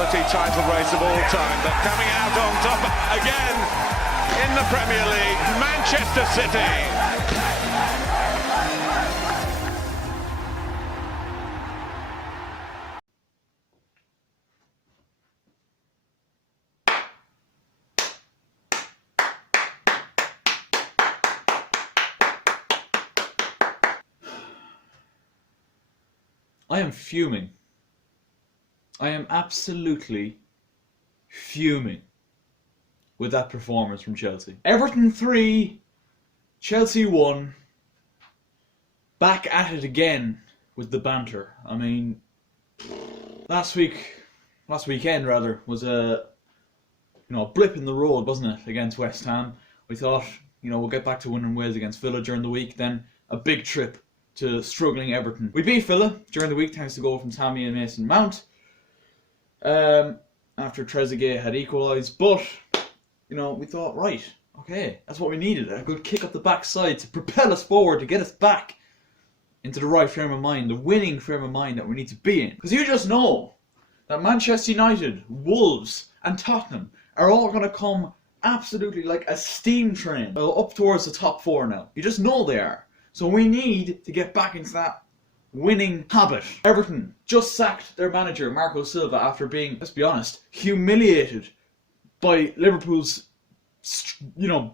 quality title race of all time, but coming out on top again in the Premier League, Manchester City. I am fuming. I am absolutely fuming with that performance from Chelsea. Everton 3, Chelsea 1. Back at it again with the banter. I mean, last weekend was a blip in the road, wasn't it, against West Ham. We thought, we'll get back to winning ways against Villa during the week. Then a big trip to struggling Everton. We beat Villa during the week thanks to a goal from Tammy and Mason Mount. After Trezeguet had equalised, but we thought, right, okay, that's what we needed, a good kick up the backside to propel us forward, to get us back into the right frame of mind, the winning frame of mind that we need to be in. Because you just know that Manchester United, Wolves and Tottenham are all going to come absolutely like a steam train up towards the top 4 now. You just know they are. So we need to get back into that winning habit. Everton just sacked their manager, Marco Silva, after being, let's be honest, humiliated by Liverpool's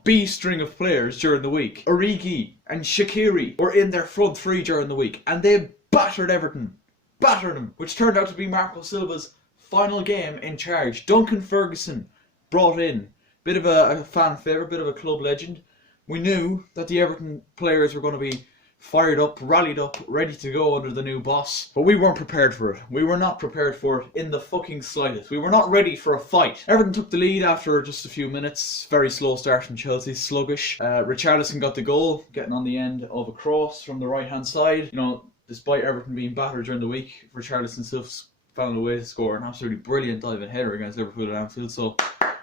B string of players during the week. Origi and Shaqiri were in their front 3 during the week, and they battered Everton. Battered them, which turned out to be Marco Silva's final game in charge. Duncan Ferguson brought in. Bit of a fan favourite, bit of a club legend. We knew that the Everton players were going to be fired up, rallied up, ready to go under the new boss. But we weren't prepared for it. We were not prepared for it in the fucking slightest. We were not ready for a fight. Everton took the lead after just a few minutes. Very slow start from Chelsea, sluggish. Richarlison got the goal, getting on the end of a cross from the right-hand side. Despite Everton being battered during the week, Richarlison still found a way to score an absolutely brilliant diving header against Liverpool at Anfield. So,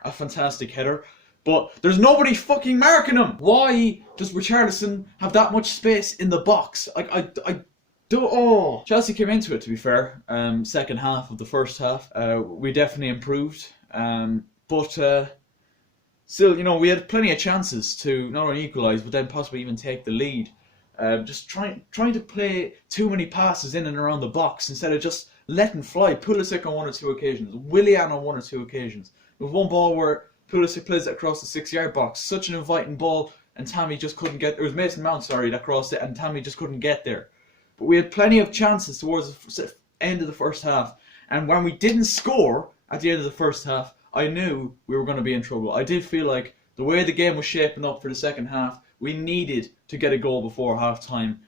a fantastic header. But there's nobody fucking marking him. Why does Richarlison have that much space in the box? I don't. Oh, Chelsea came into it, to be fair. Second half of the first half, we definitely improved. But still, we had plenty of chances to not only equalise, but then possibly even take the lead. Just trying to play too many passes in and around the box instead of just letting fly. Pulisic on 1 or 2 occasions, Willian on 1 or 2 occasions. With one ball where Pulisic plays it across the 6-yard box. Such an inviting ball, and Tammy just couldn't get. It was Mason Mount, that crossed it, and Tammy just couldn't get there. But we had plenty of chances towards the end of the first half, and when we didn't score at the end of the first half, I knew we were going to be in trouble. I did feel like the way the game was shaping up for the second half, we needed to get a goal before half time,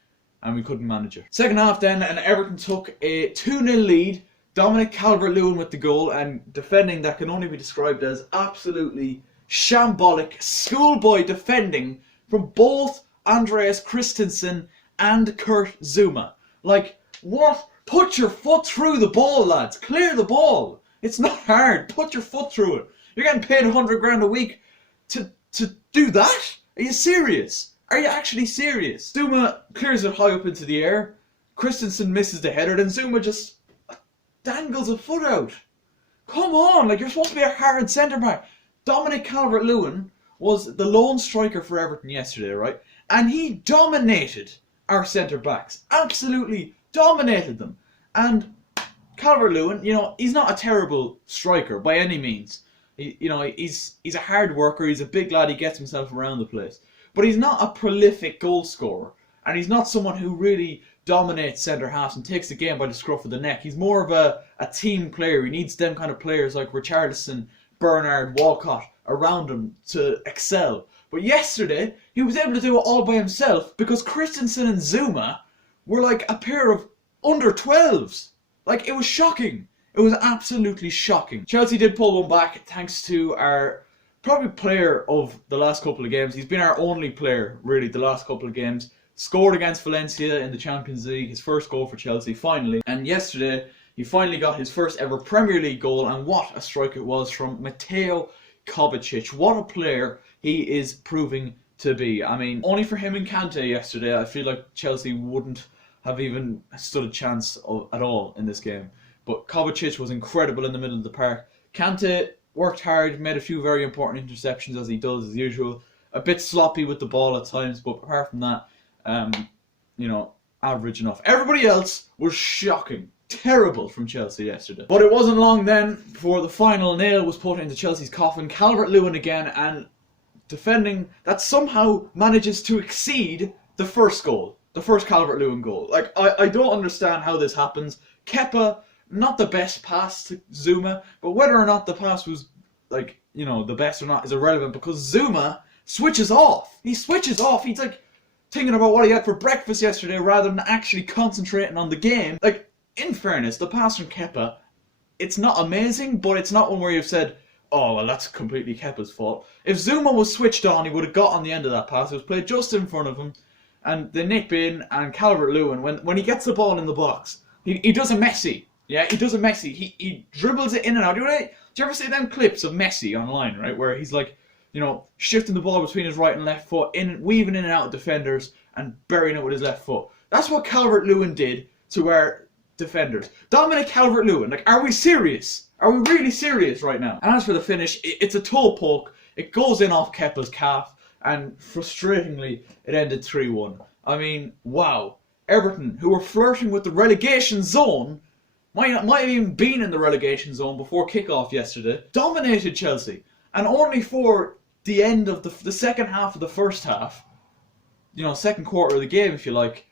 and we couldn't manage it. Second half then, and Everton took a 2-0 lead. Dominic Calvert-Lewin with the goal, and defending that can only be described as absolutely shambolic, schoolboy defending from both Andreas Christensen and Kurt Zouma. Like, what? Put your foot through the ball, lads. Clear the ball. It's not hard. Put your foot through it. You're getting paid 100 grand a week to do that? Are you serious? Are you actually serious? Zouma clears it high up into the air. Christensen misses the header, then Zouma just dangles a foot out. Come on, you're supposed to be a hard centre-back. Dominic Calvert-Lewin was the lone striker for Everton yesterday, right? And he dominated our centre-backs. Absolutely dominated them. And Calvert-Lewin, he's not a terrible striker by any means. He's a hard worker, he's a big lad, he gets himself around the place. But he's not a prolific goal scorer. And he's not someone who really dominates centre halves and takes the game by the scruff of the neck. He's more of a team player. He needs them kind of players like Richarlison, Bernard, Walcott around him to excel. But yesterday, he was able to do it all by himself because Christensen and Zouma were like a pair of under 12s. It was shocking. It was absolutely shocking. Chelsea did pull one back thanks to our probably player of the last couple of games. He's been our only player, really, the last couple of games. Scored against Valencia in the Champions League, his first goal for Chelsea, finally. And yesterday, he finally got his first ever Premier League goal, and what a strike it was from Mateo Kovacic. What a player he is proving to be. I mean, only for him and Kante yesterday, I feel like Chelsea wouldn't have even stood a chance at all in this game. but Kovacic was incredible in the middle of the park. Kante worked hard, made a few very important interceptions as he does as usual. A bit sloppy with the ball at times, but apart from that, average enough. Everybody else was shocking. Terrible from Chelsea yesterday. But it wasn't long then before the final nail was put into Chelsea's coffin. Calvert-Lewin again, and defending that somehow manages to exceed the first goal. The first Calvert-Lewin goal. Like, I don't understand how this happens. Kepa, not the best pass to Zuma, but whether or not the pass was, the best or not is irrelevant because Zuma switches off. He switches off. He's like thinking about what he had for breakfast yesterday rather than actually concentrating on the game. Like, in fairness, the pass from Kepa, it's not amazing, but it's not one where you've said, oh, well, that's completely Kepa's fault. If Zuma was switched on, he would have got on the end of that pass. It was played just in front of him, and they nip in, and Calvert-Lewin, when he gets the ball in the box, he does a Messi. Yeah, he does a Messi. He dribbles it in and out. Do you ever see them clips of Messi online, right, where he's like, shifting the ball between his right and left foot, weaving in and out of defenders, and burying it with his left foot? That's what Calvert-Lewin did to our defenders. Dominic Calvert-Lewin, are we serious? Are we really serious right now? And as for the finish, it's a toe poke. It goes in off Kepa's calf, and frustratingly, it ended 3-1. I mean, wow. Everton, who were flirting with the relegation zone, might have even been in the relegation zone before kickoff yesterday, dominated Chelsea. And only for the end of the second half of the first half, second quarter of the game, if you like,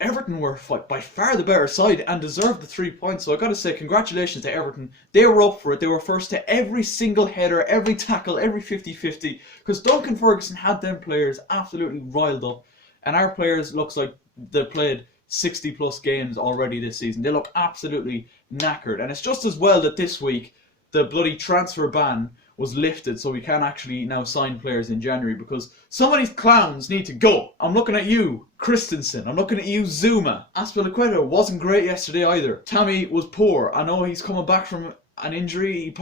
Everton were by far the better side and deserved the 3 points. So I got to say, congratulations to Everton. They were up for it. They were first to every single header, every tackle, every 50-50. Because Duncan Ferguson had them players absolutely riled up. And our players looks like they've played 60 plus games already this season. They look absolutely knackered. And it's just as well that this week the bloody transfer ban was lifted, so we can actually now sign players in January, because some of these clowns need to go. I'm looking at you, Christensen. I'm looking at you, Zuma. Azpilicueta wasn't great yesterday either. Tammy was poor. I know he's coming back from an injury.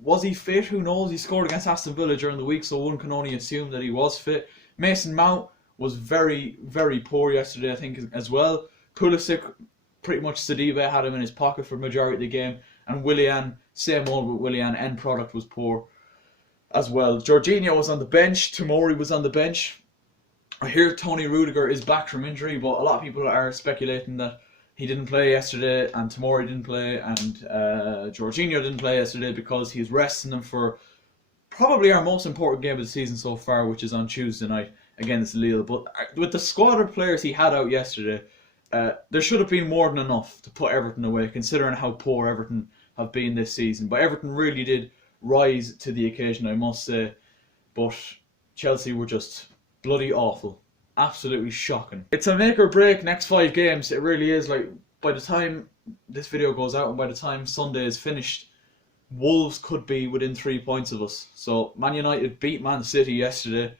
Was he fit? Who knows? He scored against Aston Villa during the week, so one can only assume that he was fit. Mason Mount was very, very poor yesterday, I think, as well. Pulisic, pretty much Sadiba had him in his pocket for the majority of the game. And Willian, same old with Willian, end product was poor as well. Jorginho was on the bench. Tomori was on the bench. I hear Tony Rudiger is back from injury, but a lot of people are speculating that he didn't play yesterday, and Tomori didn't play, and Jorginho didn't play yesterday because he's resting them for probably our most important game of the season so far, which is on Tuesday night against Lille. But with the squad of players he had out yesterday, there should have been more than enough to put Everton away, considering how poor Everton have been this season. But Everton really did rise to the occasion, I must say. But Chelsea were just bloody awful. Absolutely shocking. It's a make or break next 5 games. It really is. Like, by the time this video goes out and by the time Sunday is finished, Wolves could be within 3 points of us. So Man United beat Man City yesterday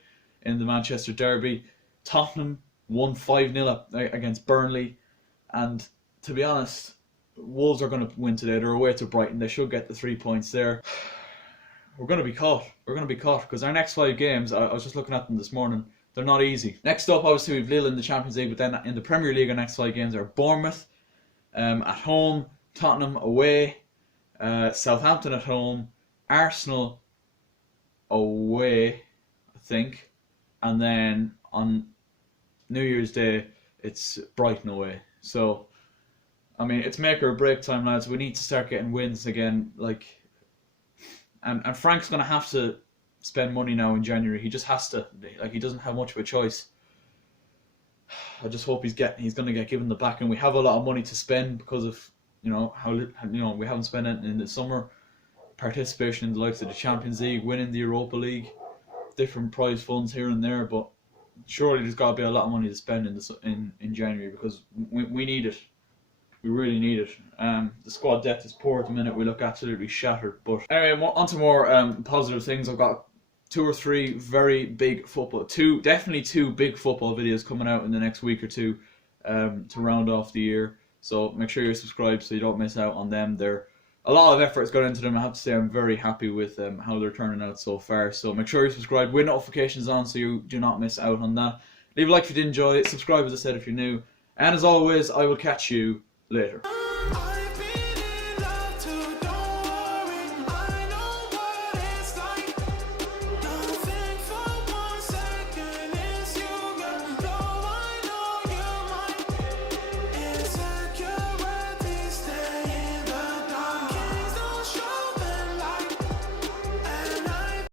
in the Manchester Derby. Tottenham won 5-0 against Burnley. And to be honest, Wolves are going to win today. They're away to Brighton. They should get the 3 points there. We're going to be caught. We're going to be caught because our next 5 games, I was just looking at them this morning, they're not easy. Next up, obviously, we have Lille in the Champions League, but then in the Premier League, our next 5 games are Bournemouth at home, Tottenham away, Southampton at home, Arsenal away, I think, and then on New Year's Day, it's Brighton away. So, I mean, it's make or break time, lads. We need to start getting wins again. And Frank's going to have to spend money now in January. He just has to. He doesn't have much of a choice. I just hope he's going to get given the back. And we have a lot of money to spend because of how we haven't spent it in the summer. Participation in the likes of the Champions League, winning the Europa League, different prize funds here and there. But surely there's got to be a lot of money to spend in January because we need it. We really need it. The squad depth is poor at the minute. We look absolutely shattered. But anyway, on to more positive things. I've got 2 or 3 very big football, definitely 2 big football videos coming out in the next week or 2 to round off the year. So make sure you're subscribed so you don't miss out on them. A lot of effort has gone into them. I have to say I'm very happy with how they're turning out so far. So make sure you're subscribed with notifications on so you do not miss out on that. Leave a like if you did enjoy it. Subscribe, as I said, if you're new. And as always, I will catch you later.